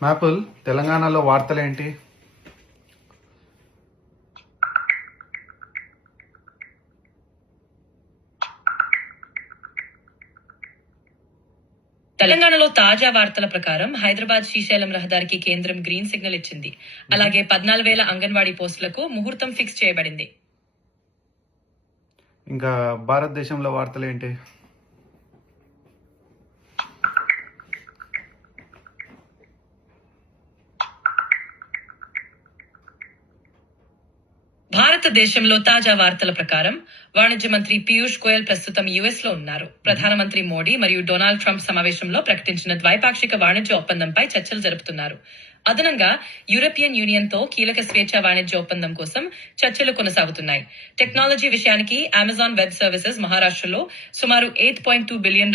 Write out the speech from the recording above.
Maple తెలంగాణలో వార్తలేంటి? తెలంగాణలో తాజా వార్తల ప్రకారం హైదరాబాద్ శ్రీశైలం రహదారికి కేంద్రం గ్రీన్ సిగ్నల్ ఇచ్చింది. అలాగే 14,000 అంగన్వాడీ పోస్టులకు ముహూర్తం ఫిక్స్ చేయబడింది. ఇంకా భారతదేశంలో వార్తలేంటి? భారతదేశంలో తాజా వార్తల ప్రకారం వాణిజ్య మంత్రి పీయూష్ గోయల్ ప్రస్తుతం యుఎస్ లో ఉన్నారు. ప్రధానమంత్రి మోడీ మరియు డొనాల్డ్ ట్రంప్ సమావేశంలో ప్రకటించిన ద్వైపాక్షిక వాణిజ్య ఒప్పందంపై చర్చలు జరుపుతున్నారు. అదనంగా యూరోపియన్ యూనియన్ తో కీలక స్వేచ్ఛా వాణిజ్య ఒప్పందం కోసం చర్చలు కొనసాగుతున్నాయి. టెక్నాలజీ విషయానికి అమెజాన్ వెబ్ సర్వీసెస్ మహారాష్ట్రలో సుమారు $8.2 బిలియన్